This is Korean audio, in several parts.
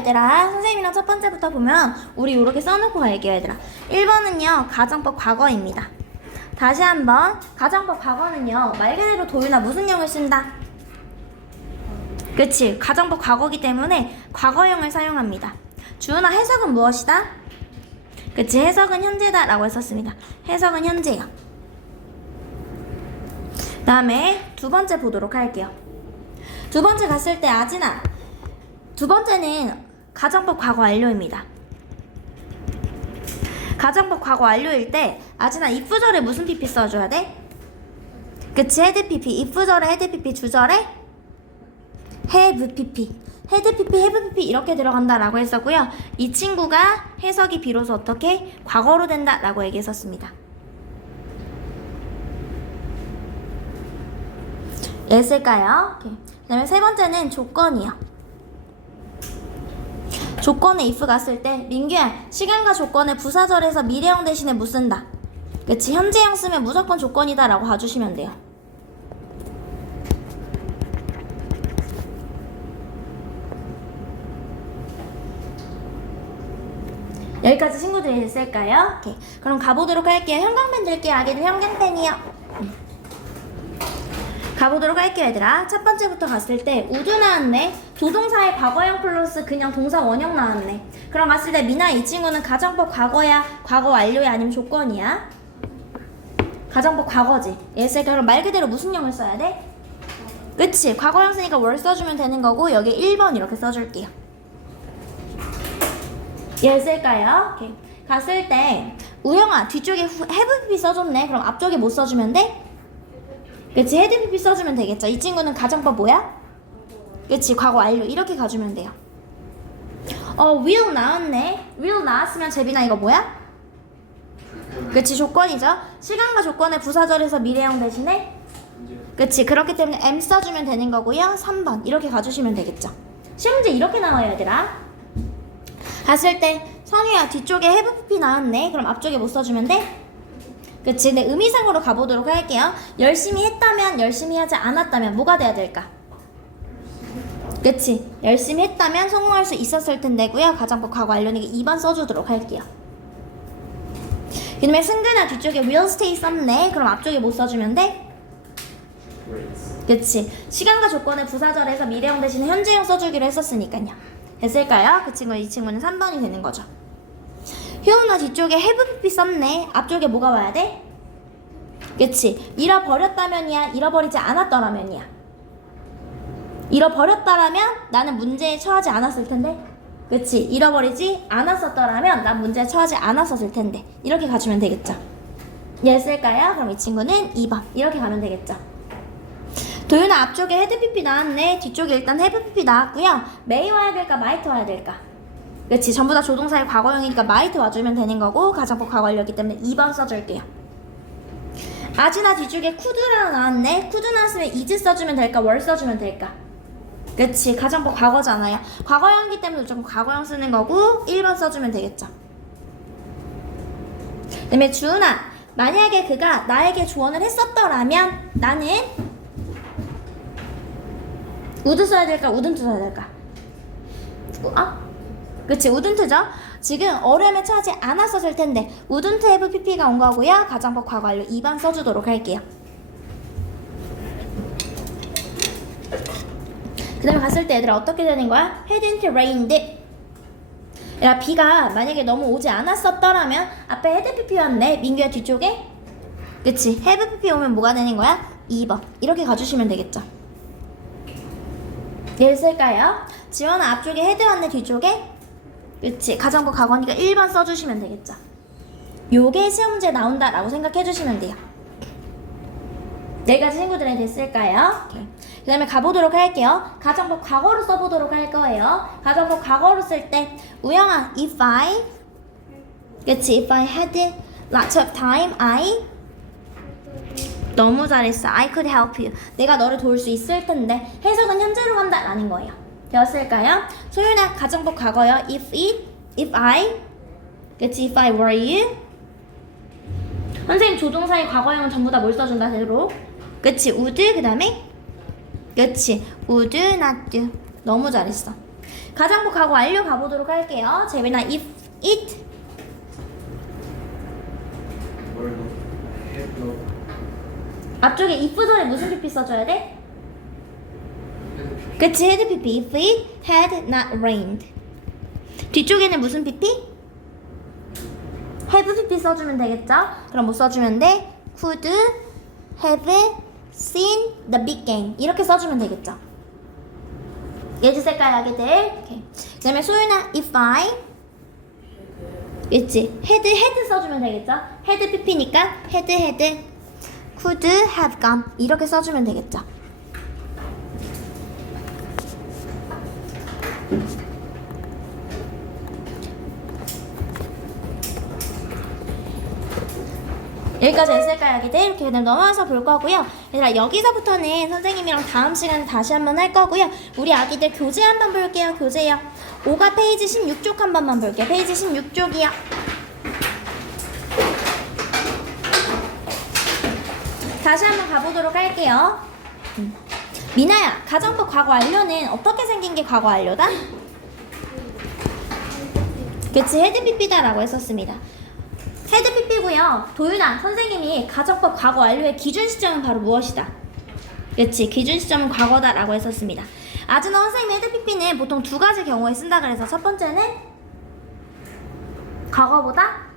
얘들아, 선생님이랑 첫 번째부터 보면 우리 이렇게 써놓고 갈게요. 얘들아, 1번은요 가정법 과거입니다. 다시 한번, 가정법 과거는요 말 그대로 도윤아 무슨 용을 쓴다? 그치, 가정법 과거이기 때문에 과거형을 사용합니다. 주은아, 해석은 무엇이다? 그치, 해석은 현재다 라고 했었습니다. 해석은 현재요. 그 다음에 두 번째 보도록 할게요. 두 번째 갔을 때 아진아, 두 번째는 가정법 과거 완료입니다. 가정법 과거 완료일 때 아진아, if절에 무슨 pp 써줘야 돼? 그치, 헤드 pp. if절에 헤드 pp, 주절에 have pp. 헤드 pp, have pp 이렇게 들어간다 라고 했었고요. 이 친구가 해석이 비로소 어떻게 과거로 된다 라고 얘기했었습니다. 했을까요? 그 다음에 세 번째는 조건이요. 조건에 if 갔을 때 민규야, 시간과 조건을 부사절에서 미래형 대신에 뭐 쓴다? 그치, 현재형 쓰면 무조건 조건이다 라고 봐주시면 돼요. 여기까지 친구들이 됐을까요? 오케이. 그럼 가보도록 할게요. 형광펜 들게요. 아기들 형광펜이요. 가보도록 할게요. 얘들아, 첫 번째부터 갔을 때 우드 나왔네. 조동사의 과거형 플러스 그냥 동사 원형 나왔네. 그럼 갔을 때 미나, 이 친구는 가정법 과거야, 과거 완료야, 아니면 조건이야? 가정법 과거지. 예스. 그럼 말 그대로 무슨 형을 써야 돼? 그치, 과거형 쓰니까 뭘 써주면 되는 거고, 여기 1번 이렇게 써줄게요. 예스일까요? 오케이. 갔을 때 우영아, 뒤쪽에 have pp 써줬네. 그럼 앞쪽에 뭐 써주면 돼? 그치, 헤드 pp 써주면 되겠죠. 이 친구는 가정법 뭐야? 그치, 과거 완료 이렇게 가주면 돼요. will 나왔네. will 나왔으면 재빈아 이거 뭐야? 그치, 조건이죠. 시간과 조건의 부사절에서 미래형 대신에 그치, 그렇기 때문에 am 써주면 되는 거고요. 3번 이렇게 가주시면 되겠죠. 시험 문제 이렇게 나와요. 얘들아, 갔을 때 선우야, 뒤쪽에 have pp 나왔네. 그럼 앞쪽에 뭐 써주면 돼? 그치, 네, 의미상으로 가보도록 할게요. 열심히 했다면, 열심히 하지 않았다면 뭐가 돼야 될까? 그치, 열심히 했다면 성공할 수 있었을 텐데고요. 가정법 과거 완료니까 2번 써주도록 할게요. 그 다음에 승근아, 뒤쪽에 will stay 썼네. 그럼 앞쪽에 뭐 써주면 돼? 그치, 시간과 조건의 부사절에서 미래형 대신에 현재형 써주기로 했었으니까요. 됐을까요? 그 친구, 이 친구는 3번이 되는 거죠. 효은아, 뒤쪽에 have pp 썼네. 앞쪽에 뭐가 와야 돼? 그치, 잃어버렸다면이야, 잃어버리지 않았더라면이야? 잃어버렸다라면 나는 문제에 처하지 않았을 텐데. 그치, 잃어버리지 않았었더라면 난 문제에 처하지 않았었을 텐데. 이렇게 가주면 되겠죠. 예스일까요? 그럼 이 친구는 2번 이렇게 가면 되겠죠. 도윤아, 앞쪽에 헤드 pp 나왔네. 뒤쪽에 일단 have pp 나왔고요. may 와야 될까, might 와야 될까? 그치, 전부 다 조동사의 과거형이니까 might 와주면 되는 거고, 가정법 과거 완료이기 때문에 2번 써줄게요. 아진아, 뒤쪽에 could가 나왔네. could 나왔으면 is 써주면 될까, were 써주면 될까? 그치, 가정법 과거잖아요. 과거형이기 때문에 무조건 과거형 쓰는 거고 1번 써주면 되겠죠. 그 다음에 주은아, 만약에 그가 나에게 조언을 했었더라면 나는 would 써야 될까, wouldn't 써야 될까? 그치, wouldn't죠? 지금 어려움에 처하지 않았었을 텐데 wouldn't have pp가 온 거고요. 가정법 과거 완료 2번 써주도록 할게요. 그 다음에 갔을 때 얘들아 어떻게 되는 거야? hadn't rained. 얘들아, 비가 만약에 너무 오지 않았었더라면 앞에 had pp 왔네. 민규야, 뒤쪽에 그치, have pp 오면 뭐가 되는 거야? 2번 이렇게 가주시면 되겠죠. 됐을까요? 지원아, 앞쪽에 헤드 왔네. 뒤쪽에 그치, 가정법 과거니까 1번 써주시면 되겠죠. 요게 시험 문제 나온다 라고 생각해 주시면 돼요. 네 가지 친구들이 됐을까요? 그 다음에 가보도록 할게요. 가정법 과거로 써보도록 할 거예요. 가정법 과거로 쓸 때 우영아, if I 그치, if I had lots of time, I 너무 잘했어. I could help you. 내가 너를 도울 수 있을 텐데. 해석은 현재로 간다 라는 거예요. 되었을까요? 소윤아, 가정법 과거요. if I 그치, if I were you. 선생님, 조동사의 과거형은 전부 다 뭘 써준다 제대로? 그치, would, 그 다음에 그치, would not do. 너무 잘했어. 가정법 과거 완료 가보도록 할게요. 재민아, if it 앞쪽에 if 전에 무슨 pp 써줘야 돼? 그치, had pp. If it had not rained. 뒤쪽에는 무슨 pp? have pp 써주면 되겠죠? 그럼 뭐 써주면 돼? could have seen the big game. 이렇게 써주면 되겠죠? 예지색깔 아기들. 오케이. 그 다음에 소윤아, if I 있지? had 써주면 되겠죠? had pp니까 had could have gone 이렇게 써주면 되겠죠? 여기까지 했을까요, 아기들? 이렇게 그다음 넘어와서 볼 거고요. 얘들아, 여기서부터는 선생님이랑 다음 시간에 다시 한번 할 거고요. 우리 아기들 교재 한번 볼게요. 교재요. 5가 페이지 16쪽 한 번만 볼게요. 페이지 16쪽이요. 다시 한번 가보도록 할게요. 미나야, 가정법 과거 완료는 어떻게 생긴 게 과거 완료다? 그치, 헤드 PP다라고 했었습니다. 헤드 PP고요. 도윤아, 선생님이 가정법 과거 완료의 기준 시점은 바로 무엇이다? 그치, 기준 시점은 과거다라고 했었습니다. 아즈나 선생님의 헤드 PP는 보통 두 가지 경우에 쓴다 그래서 첫 번째는 과거보다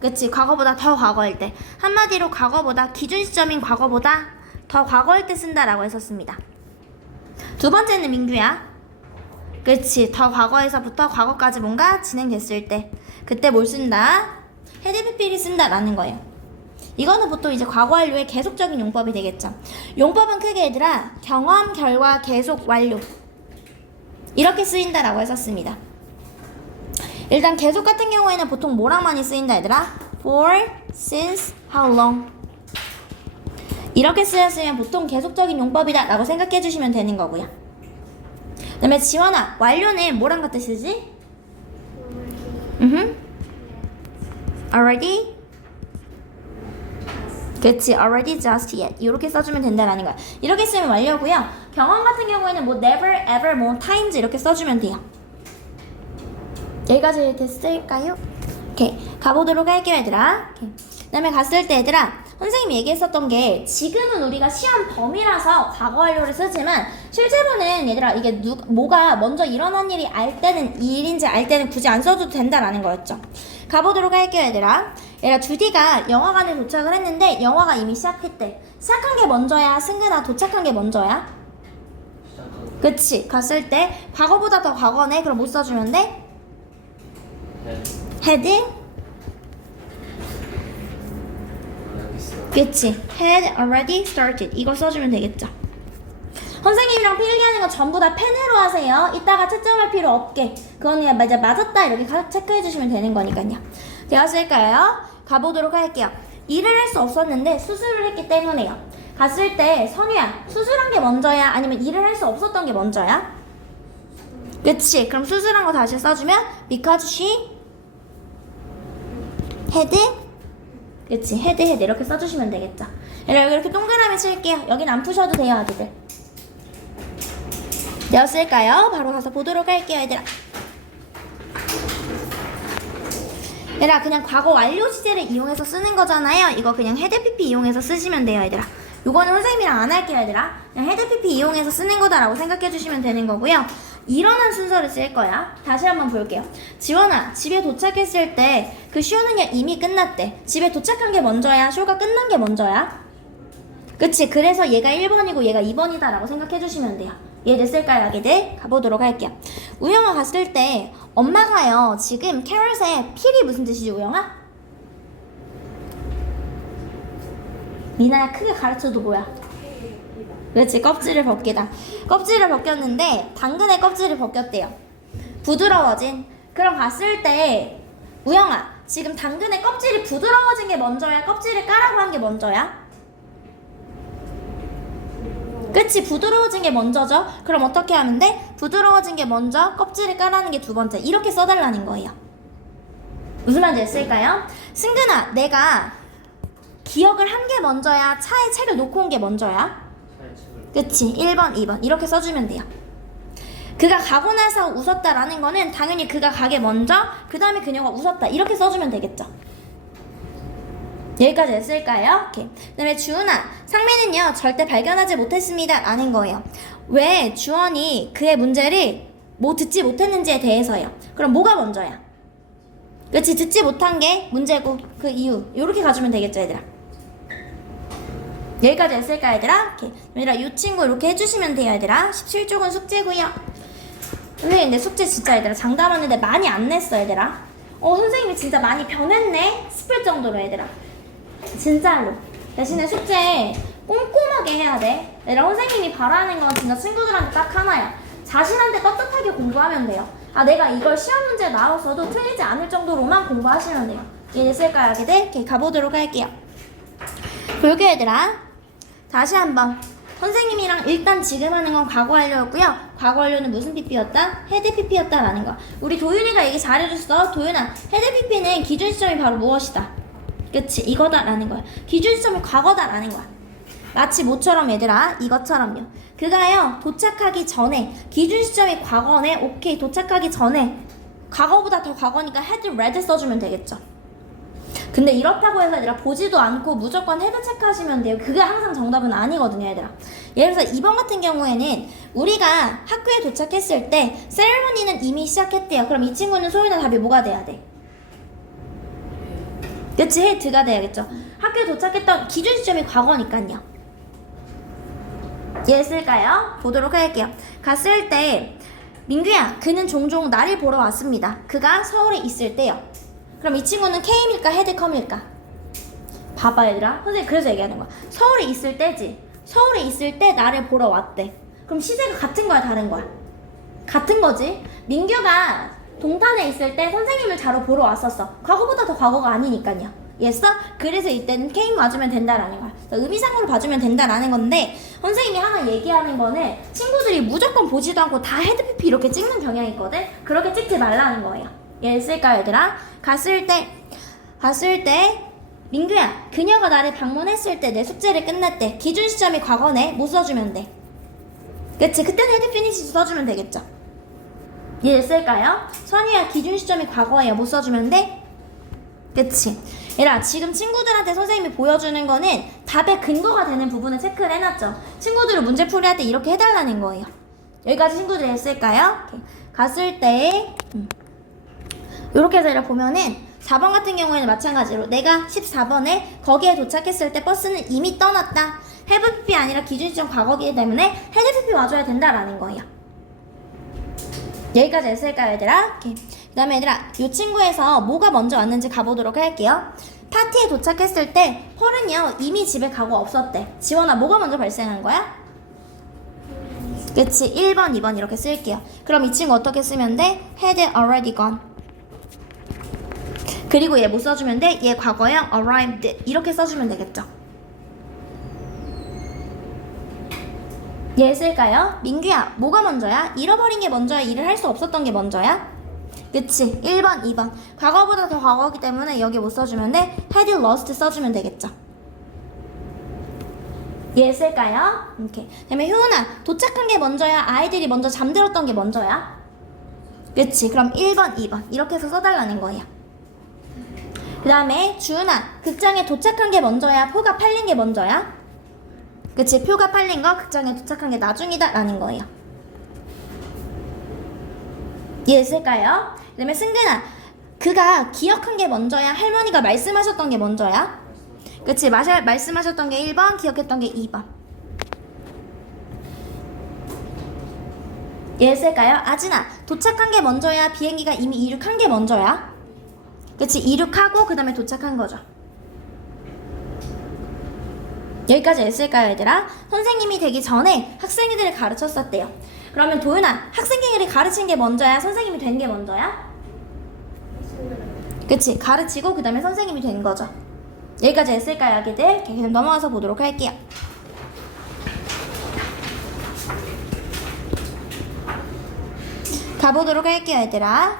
그치, 과거보다 더 과거일 때. 한마디로 과거보다 기준 시점인 과거보다 더 과거일 때 쓴다라고 했었습니다. 두 번째는 민규야. 그치, 더 과거에서부터 과거까지 뭔가 진행됐을 때 그때 뭘 쓴다? 헤드 PP를 쓴다라는 거예요. 이거는 보통 이제 과거 완료의 계속적인 용법이 되겠죠. 용법은 크게 얘들아 경험, 결과, 계속, 완료 이렇게 쓰인다라고 했었습니다. 일단 계속 같은 경우에는 보통 뭐랑 많이 쓰인다 얘들아? For, since, how long 이렇게 쓰였으면 보통 계속적인 용법이다 라고 생각해 주시면 되는 거고요. 그 다음에 지원아, 완료는 뭐랑 같이 쓰지? Already? 그치, already, just yet 이렇게 써주면 된다라는 거야. 이렇게 쓰면 완료고요. 경험 같은 경우에는 뭐 never, ever, more times 이렇게 써주면 돼요. 여기까지 됐을까요? 오케이, 가보도록 할게요 얘들아. 오케이. 그 다음에 갔을 때 얘들아, 선생님이 얘기했었던 게 지금은 우리가 시험 범위라서 과거 완료를 쓰지만 실제로는 얘들아 이게 뭐가 먼저 일어난 일이 알 때는 이 일인지 알 때는 굳이 안 써도 된다라는 거였죠. 가보도록 할게요 얘들아. 얘가 주디가 영화관에 도착을 했는데 영화가 이미 시작했대. 시작한 게 먼저야? 승근아, 도착한 게 먼저야? 그치, 갔을 때 과거보다 더 과거네. 그럼 뭐 써주면 돼? had 그치, had already started 이거 써주면 되겠죠. 선생님이랑 필기하는 거 전부 다 펜으로 하세요. 이따가 채점할 필요 없게. 그건 그냥 이제 맞았다 이렇게 체크해 주시면 되는 거니까요. 되었을까요? 가보도록 할게요. 일을 할 수 없었는데 수술을 했기 때문에요. 갔을 때 선우야, 수술한 게 먼저야? 아니면 일을 할 수 없었던 게 먼저야? 그치, 그럼 수술한 거 다시 써주면 because she had 그치, had 이렇게 써주시면 되겠죠. 여기 이렇게 동그라미 칠게요. 여긴 안 푸셔도 돼요 아기들. 되었을까요? 바로 가서 보도록 할게요 얘들아. 얘들아, 그냥 과거 완료 시제를 이용해서 쓰는 거잖아요. 이거 그냥 헤드 PP 이용해서 쓰시면 돼요 얘들아. 요거는 선생님이랑 안 할게요 얘들아. 그냥 헤드 PP 이용해서 쓰는 거다라고 생각해 주시면 되는 거고요. 일어난 순서를 쓸 거야. 다시 한번 볼게요. 지원아, 집에 도착했을 때 그 쇼는요 이미 끝났대. 집에 도착한 게 먼저야? 쇼가 끝난 게 먼저야? 그치, 그래서 얘가 1번이고 얘가 2번이다 라고 생각해 주시면 돼요. 이해됐을까요 아기들? 가보도록 할게요. 우영아, 갔을 때 엄마가요 지금 캐럿의 필이 무슨 뜻이지 우영아? 미나야, 크게 가르쳐도 뭐야? 그렇지, 껍질을 벗기다. 껍질을 벗겼는데 당근의 껍질을 벗겼대요. 부드러워진. 그럼 갔을 때 우영아, 지금 당근의 껍질이 부드러워진 게 먼저야? 껍질을 까라고 한 게 먼저야? 그치, 부드러워진 게 먼저죠. 그럼 어떻게 하면 돼? 부드러워진 게 먼저, 껍질을 까라는 게 두 번째. 이렇게 써달라는 거예요. 무슨 말인지 됐을까요? 승근아, 내가 기억을 한 게 먼저야? 차에 책을 놓고 온 게 먼저야? 그치, 1번, 2번 이렇게 써주면 돼요. 그가 가고 나서 웃었다라는 거는 당연히 그가 가게 먼저 그 다음에 그녀가 웃었다 이렇게 써주면 되겠죠. 여기까지 했을까요? 오케이. 그 다음에 주은아, 상민은요 절대 발견하지 못했습니다 라는 거예요. 왜 주원이 그의 문제를 뭐 듣지 못했는지에 대해서요. 그럼 뭐가 먼저야? 그렇지, 듣지 못한 게 문제고 그 이유 요렇게 가주면 되겠죠 얘들아. 여기까지 했을까 얘들아? 오케이. 얘들아 이 친구 이렇게 해주시면 돼요 얘들아. 17쪽은 숙제고요. 선생님 내 숙제 진짜 얘들아 장담 왔는데 많이 안 냈어 얘들아. 선생님이 진짜 많이 변했네 싶을 정도로 얘들아. 진짜로. 대신에 숙제 꼼꼼하게 해야 돼. 얘들아 선생님이 바라는 건 진짜 친구들한테 딱 하나야. 자신한테 떳떳하게 공부하면 돼요. 내가 이걸 시험 문제 나와서도 틀리지 않을 정도로만 공부하시면 돼요. 이해됐을까요 하게들? 이렇게 가보도록 할게요. 볼게요 얘들아. 다시 한번 선생님이랑 일단 지금 하는 건 과거 완료였고요. 과거 완료는 무슨 PP였다? 헤드 PP였다라는 거. 우리 도윤이가 얘기 잘해줬어. 도윤아, 헤드 PP는 기준 시점이 바로 무엇이다? 그치, 이거다라는 거야. 기준 시점이 과거다라는 거야. 마치 뭐처럼 얘들아? 이것처럼요. 그가요 도착하기 전에 기준 시점이 과거네. 오케이, 도착하기 전에 과거보다 더 과거니까 헤드 레드 써주면 되겠죠. 근데 이렇다고 해서 얘들아 보지도 않고 무조건 헤드 체크하시면 돼요. 그게 항상 정답은 아니거든요 얘들아. 예를 들어서 2번 같은 경우에는 우리가 학교에 도착했을 때 세레머니는 이미 시작했대요. 그럼 이 친구는 소윤아 답이 뭐가 돼야 돼? 그치, 헤드가 돼야겠죠. 학교에 도착했던 기준 시점이 과거니까요. 이해했을까요? 보도록 할게요. 갔을 때 민규야, 그는 종종 나를 보러 왔습니다. 그가 서울에 있을 때요. 그럼 이 친구는 K입니까? 헤드컴일까? 봐봐 얘들아. 선생님 그래서 얘기하는 거야. 서울에 있을 때지. 서울에 있을 때 나를 보러 왔대. 그럼 시제가 같은 거야 다른 거야? 같은 거지. 민규가 동탄에 있을 때 선생님을 자러 보러 왔었어. 과거보다 더 과거가 아니니까요. 이해했어? 그래서 이때는 K 맞으면 된다라는 거야. 의미상으로 봐주면 된다라는 건데 선생님이 하나 얘기하는 거는 친구들이 무조건 보지도 않고 다 헤드 PP 이렇게 찍는 경향이 있거든. 그렇게 찍지 말라는 거예요. 이해했을까요 얘들아? 갔을 때 민규야, 그녀가 나를 방문했을 때 내 숙제를 끝냈대. 기준 시점이 과거네. 뭐 써주면 돼? 그치, 그때는 헤드 피니시 써주면 되겠죠. 이해했을까요? 선이야, 기준 시점이 과거예요. 뭐 써주면 돼? 그치. 얘들아 지금 친구들한테 선생님이 보여주는 거는 답의 근거가 되는 부분을 체크를 해놨죠. 친구들을 문제 풀이할 때 이렇게 해달라는 거예요. 여기까지 친구들이 했을까요? 오케이. 갔을 때 이렇게 해서 이렇게 보면은 4번 같은 경우에는 마찬가지로 내가 14번에 거기에 도착했을 때 버스는 이미 떠났다. have PP 아니라 기준 시점 과거이기 때문에 had PP 와줘야 된다라는 거예요. 여기까지 했을까요 얘들아? 오케이. 그 다음에 얘들아 이 친구에서 뭐가 먼저 왔는지 가보도록 할게요. 파티에 도착했을 때 펄은요 이미 집에 가고 없었대. 지원아, 뭐가 먼저 발생한 거야? 그치, 1번 2번 이렇게 쓸게요. 그럼 이 친구 어떻게 쓰면 돼? had already gone. 그리고 얘 뭐 써주면 돼? 얘 과거형 arrived 이렇게 써주면 되겠죠. 얘 쓸까요? 민규야, 뭐가 먼저야? 잃어버린 게 먼저야? 일을 할 수 없었던 게 먼저야? 그치, 1번 2번 과거보다 더 과거이기 때문에 여기 뭐 써주면 돼? had lost 써주면 되겠죠. 얘 쓸까요? 오케이. 그다음에 효은아, 도착한 게 먼저야? 아이들이 먼저 잠들었던 게 먼저야? 그치, 그럼 1번 2번 이렇게 해서 써달라는 거예요. 그 다음에 주은아, 극장에 도착한 게 먼저야? 표가 팔린 게 먼저야? 그치, 표가 팔린 거 극장에 도착한 게 나중이다 라는 거예요. 이해했을까요? 그 다음에 승근아, 그가 기억한 게 먼저야? 할머니가 말씀하셨던 게 먼저야? 그치, 말씀하셨던 게 1번, 기억했던 게 2번. 이해했을까요? 아진아, 도착한 게 먼저야? 비행기가 이미 이륙한 게 먼저야? 그치, 이륙하고 그 다음에 도착한 거죠. 여기까지 했을까요 얘들아? 선생님이 되기 전에 학생들을 가르쳤었대요. 그러면 도윤아, 학생들이 가르친 게 먼저야? 선생님이 된 게 먼저야? 그치, 가르치고 그 다음에 선생님이 된 거죠. 여기까지 했을까요 아기들? 그럼 넘어가서 보도록 할게요. 가보도록 할게요 얘들아.